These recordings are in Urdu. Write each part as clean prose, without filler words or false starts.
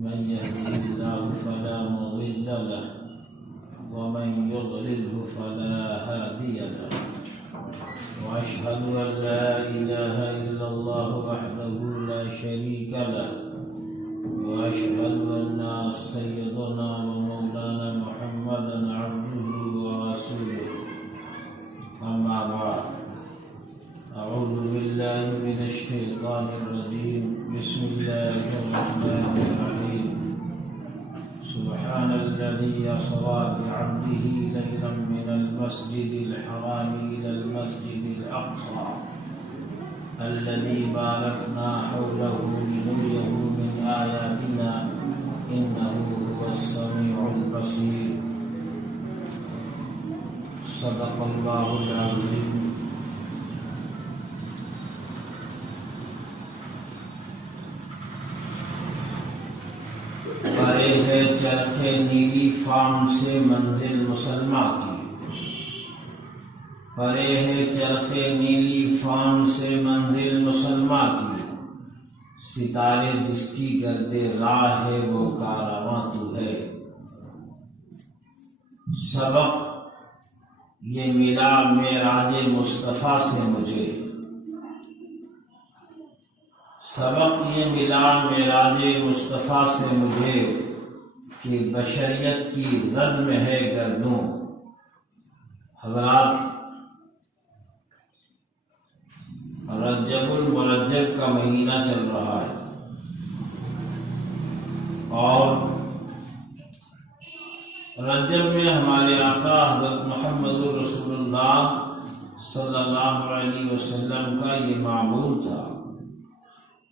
من يهده الله فلا مضل له ومن يضلله فلا هادي له وأشهد أن لا إله إلا الله وحده لا شريك له وأشهد أن سيدنا ومولانا محمدا عبده ورسوله أما بعد أعوذ بالله من الشيطان الرجيم بسم الله الرحمن الرحيم سبحان الذي أسرى بعبده ليلا من المسجد الحرام إلى المسجد الأقصى الذي باركنا حوله لنريه من آياتنا إنه هو السميع البصير صدق الله العظيم. پرے ہے چرخے نیلی فام سے منزل مسلمہ کی، پرے ہے چرخے نیلی فام سے منزل مسلمہ کی، ستارے جس کی گرد راہ ہے وہ کارواں تو ہے. سبق یہ ملا معراج مصطفیٰ سے مجھے، سبق یہ ملا معراج مصطفیٰ سے مجھے کہ بشریت کی زد میں ہے گردوں. حضرات، رجب المرجب کا مہینہ چل رہا ہے اور رجب میں ہمارے آقا حضرت محمد رسول اللہ صلی اللہ علیہ وسلم کا یہ معمول تھا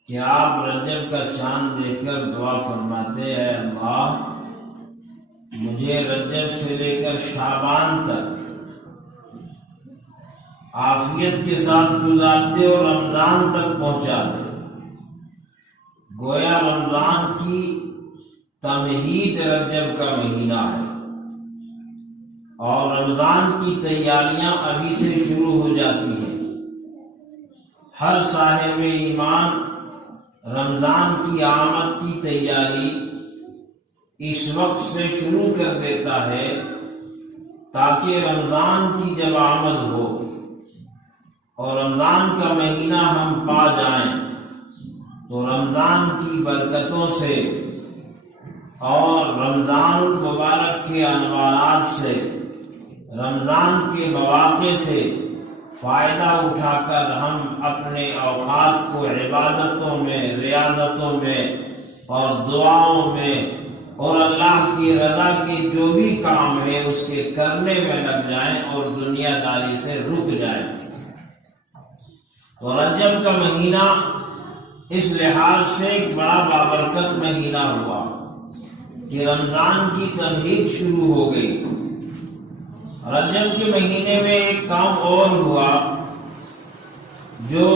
کہ آپ رجب کا چاند دیکھ کر دعا فرماتے اے اللہ مجھے رجب سے لے کر شعبان تک عافیت کے ساتھ گزار دے اور رمضان تک پہنچا دے. گویا رمضان کی تمہید رجب کا مہینہ ہے اور رمضان کی تیاریاں ابھی سے شروع ہو جاتی ہیں. ہر صاحب ایمان رمضان کی آمد کی تیاری اس وقت سے شروع کر دیتا ہے تاکہ رمضان کی جب آمد ہو اور رمضان کا مہینہ ہم پا جائیں تو رمضان کی برکتوں سے اور رمضان مبارک کے انوارات سے، رمضان کے مواقع سے فائدہ اٹھا کر ہم اپنے اوقات کو عبادتوں میں، ریاضتوں میں اور دعاؤں میں اور اللہ کی رضا کے جو بھی کام ہے اس کے کرنے میں لگ جائیں اور دنیا داری سے رک جائیں. تو رجب کا مہینہ اس لحاظ سے ایک بڑا بابرکت مہینہ ہوا کہ رمضان کی تمہید شروع ہو گئی. رجب کے مہینے میں ایک کام اور ہوا جو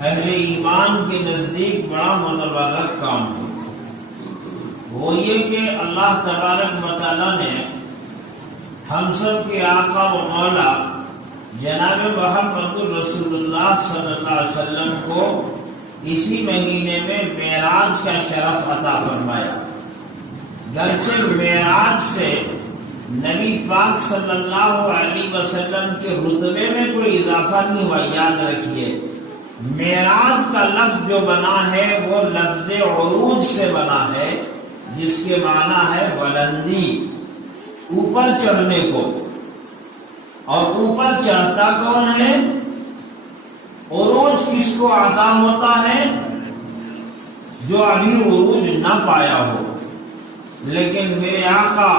اہل ایمان کے نزدیک بڑا متبرک کام ہے. وہ یہ کہ اللہ تبارک و تعالیٰ نے ہم سب کے آقا و مولا جناب محمد رسول اللہ صلی اللہ علیہ وسلم کو اسی مہینے میں معراج کا شرف عطا فرمایا. گرچہ معراج سے نبی پاک صلی اللہ علیہ وسلم کے رتبے میں کوئی اضافہ نہیں ہوا. یاد رکھیے معراج کا لفظ جو بنا ہے وہ لفظ عروج سے بنا ہے جس کے معنی ہے بلندی، اوپر چڑھنے کو. اور اوپر چڑھتا کون ہے؟ عروج کس کو عطا ہوتا ہے؟ جو ابھی عروج نہ پایا ہو. لیکن میرے آقا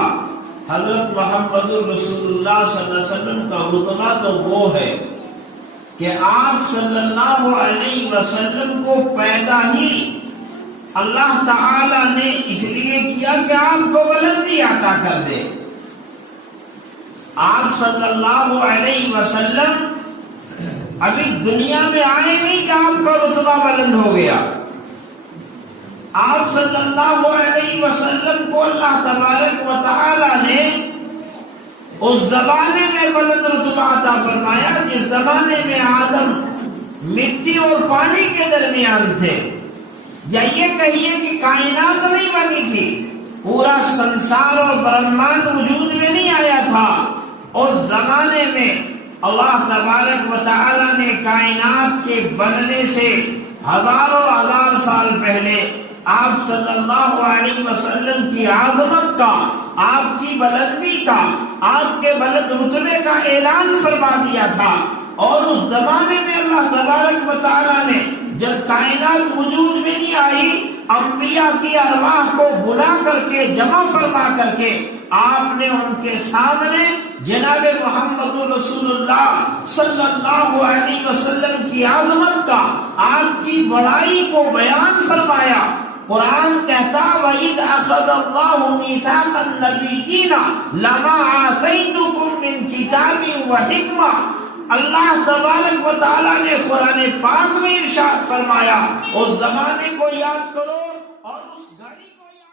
حضرت محمد رسول اللہ صلی اللہ علیہ وسلم کا رتبہ تو وہ ہے کہ آپ صلی اللہ علیہ وسلم کو پیدا ہی اللہ تعالی نے اس لیے کیا کہ آپ کو بلندی عطا کر دے. آپ صلی اللہ علیہ وسلم ابھی دنیا میں آئے نہیں کہ آپ کا رتبہ بلند ہو گیا. آپ صلی اللہ علیہ وسلم کو اللہ تبارک و تعالی نے اس زمانے میں بلند رتبہ عطا فرمایا جس زمانے میں آدم مٹی اور پانی کے درمیان تھے. یا یہ کہیے کہ کائنات نہیں بنی تھی، پورا سنسار اور برہمانڈ وجود میں نہیں آیا تھا، اس زمانے میں اللہ تبارک و تعالی نے کائنات کے بننے سے ہزاروں ہزار سال پہلے آپ صلی اللہ علیہ وسلم کی عظمت کا، آپ کی بلندی کا، آپ کے بلند رتبے کا اعلان فرما دیا تھا۔ اور اس زمانے میں اللہ تبارک و تعالی نے جب کائنات وجود میں نہیں آئی، انبیاء کی ارواح کو بلا کر کے، جمع فرما کر کے آپ نے ان کے سامنے جناب محمد رسول اللہ صلی اللہ علیہ وسلم کی عظمت کا، آپ کی بڑائی کو بیان فرمایا۔ قرآن کہتا وَإِذْ أَخَذَ اللَّهُ مِيثَاقَ النَّبِيِّينَ لَمَا آتَيْتُكُم مِّن كِتَابٍ وَحِكْمَةٍ، اللہ تبارک و تعالیٰ نے قرآن پاک میں ارشاد فرمایا اس زمانے کو یاد کرو اور اس گھڑی کو یاد